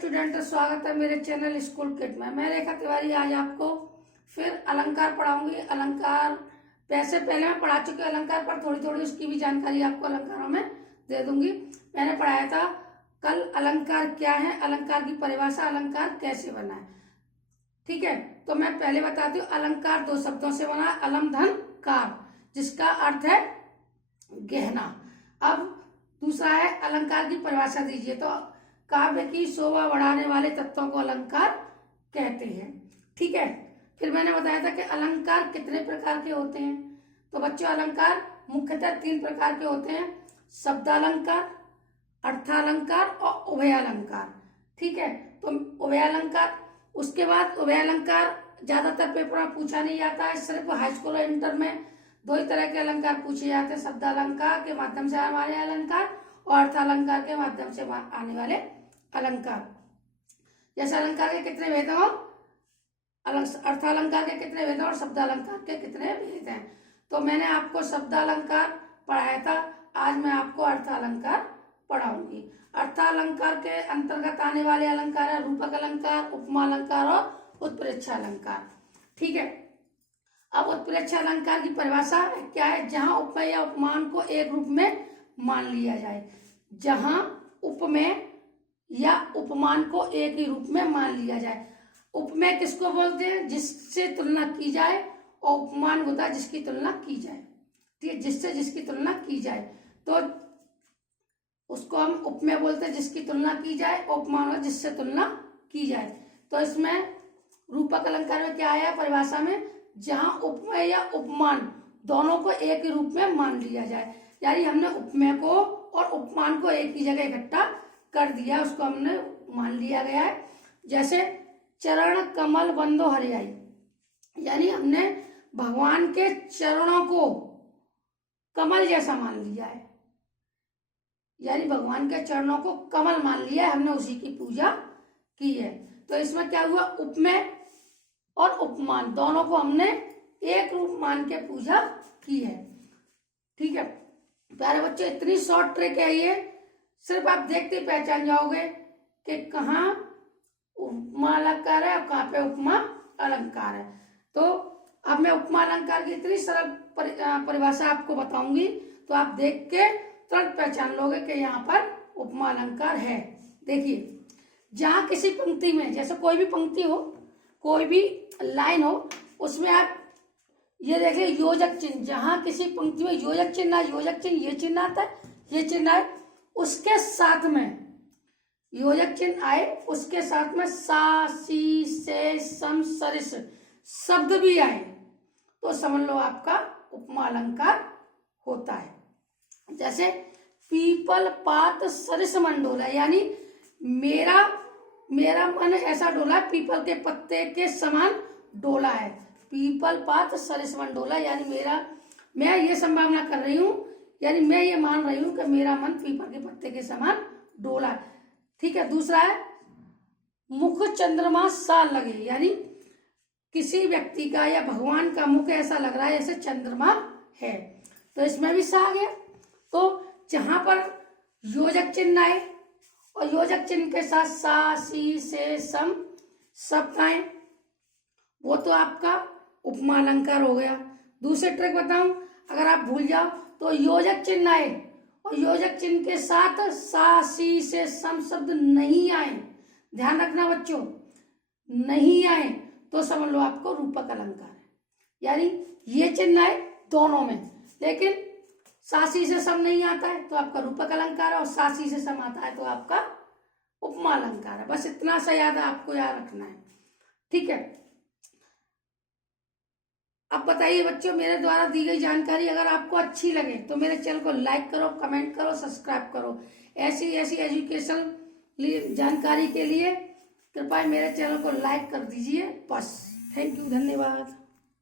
Student, स्वागत है मेरे चैनल स्कूल किट में। मैं रेखा तिवारी आज आपको फिर अलंकार पढ़ाऊंगी। अलंकार वैसे पहले मैं पढ़ा चुकी हूँ अलंकार, पर थोड़ी थोड़ी उसकी भी जानकारी आपको अलंकारों में दे दूंगी। मैंने पढ़ाया था कल अलंकार क्या है, अलंकार की परिभाषा, अलंकार कैसे बना है। ठीक है, तो मैं पहले बताती हूँ। अलंकार दो शब्दों से बना है, अलम धन कार, जिसका अर्थ है गहना। अब दूसरा है अलंकार की परिभाषा दीजिए, तो काव्य की शोभा बढ़ाने वाले तत्वों को अलंकार कहते हैं। ठीक है, फिर मैंने बताया था कि अलंकार कितने प्रकार के होते हैं। तो बच्चों, अलंकार मुख्यतः तीन प्रकार के होते हैं: शब्दालंकार, अर्थालंकार और उभयालंकार। ठीक है, तो उभयालंकार, उसके बाद उभयालंकार ज्यादातर पेपर में पूछा नहीं जाता है, सिर्फ हाई स्कूल और इंटर में दो ही तरह के अलंकार पूछे जाते हैं: शब्दालंकार के माध्यम से आने वाले अलंकार और अर्थालंकार के माध्यम से आने वाले अलंकार। जैसे अलंकार के कितने भेद हैं और अर्थालंकार के कितने भेद हैं और शब्दालंकार के कितने भेद हैं। तो मैंने आपको शब्दालंकार पढ़ाया था, आज मैं आपको अर्थालंकार पढ़ाऊंगी। अर्थालंकार के अंतर्गत आने वाले अलंकार है रूपक अलंकार, उपमा अलंकार और उत्प्रेक्षा अलंकार। ठीक है, अब उत्प्रेक्षा अलंकार की परिभाषा क्या है? जहां उपमेय या उपमान को एक रूप में मान लिया जाए। जहां उपमेय या उपमान को एक ही रूप में मान लिया जाए। उपमेय किसको बोलते हैं? जिससे तुलना की जाए, और उपमान होता है जिसकी तुलना की जाए। ठीक है, जिससे जिसकी तुलना की जाए तो उसको हम उपमेय बोलते हैं, जिसकी तुलना की जाए, और उपमान होता है जिससे तुलना की जाए। तो इसमें रूपक अलंकार में क्या आया परिभाषा में? जहां उपमेय या उपमान दोनों को एक ही रूप में मान लिया जाए। यानी हमने उपमेय को और उपमान को एक ही जगह इकट्ठा कर दिया, उसको हमने मान लिया गया है। जैसे चरण कमल बंदो हरियाई, यानी हमने भगवान के चरणों को कमल जैसा मान लिया है, यानी भगवान के चरणों को कमल मान लिया है, हमने उसी की पूजा की है। तो इसमें क्या हुआ? उपमेय और उपमान दोनों को हमने एक रूप मान के पूजा की है। ठीक है प्यारे बच्चे, इतनी शॉर्ट ट्रिक है ये, सिर्फ आप देखते ही पहचान जाओगे कि कहाँ उपमा अलंकार है और कहाँ पे उपमा अलंकार है। तो अब मैं उपमा अलंकार की इतनी सरल परिभाषा आपको बताऊंगी, तो आप देख के तुरंत पहचान लोगे कि यहाँ पर उपमा अलंकार है। देखिए, जहां किसी पंक्ति में, जैसे कोई भी पंक्ति हो, कोई भी लाइन हो, उसमें आप ये देखिए योजक चिन्ह, जहां किसी पंक्ति में योजक चिन्ह है, योजक चिन्ह ये चिन्ह आता है, ये चिन्ह है, उसके साथ में योजक चिन्ह आए, उसके साथ में सा, सी, से, सम, सरिस शब्द भी आए, तो समझ लो आपका उपमा अलंकार होता है। जैसे पीपल पात सरिस मन डोला, यानी मेरा मन ऐसा डोला, पीपल के पत्ते के समान डोला है। पीपल पात सरिस मन डोला, यानी मैं ये संभावना कर रही हूं, यानी मैं ये मान रही हूं कि मेरा मन पीपल के पत्ते के समान डोला। ठीक है, दूसरा है मुख चंद्रमा सा लगे, यानी किसी व्यक्ति का या भगवान का मुख ऐसा लग रहा है जैसे चंद्रमा है, तो इसमें भी सा आ गया। तो जहां पर योजक चिन्ह आए और योजक चिन्ह के साथ सा, सी, से, सम शब्द आए, वो तो आपका उपमा अलंकार हो गया। दूसरी ट्रिक बताऊं, अगर आप भूल जाओ तो योजक चिन्ह आए और योजक चिन्ह के साथ सा, सी, से, सम शब्द नहीं आए, ध्यान रखना बच्चों, नहीं आए, तो समझ लो आपको रूपक अलंकार है। यानी ये चिन्ह आए दोनों में, लेकिन सा, सी से सम नहीं आता है तो आपका रूपक अलंकार है, और सा, सी से सम आता है तो आपका उपमा अलंकार है। बस इतना सा याद आपको याद रखना है। ठीक है, अब बताइए बच्चों, मेरे द्वारा दी गई जानकारी अगर आपको अच्छी लगे तो मेरे चैनल को लाइक करो, कमेंट करो, सब्सक्राइब करो। ऐसी एजुकेशन जानकारी के लिए कृपया मेरे चैनल को लाइक कर दीजिए। बस, थैंक यू, धन्यवाद।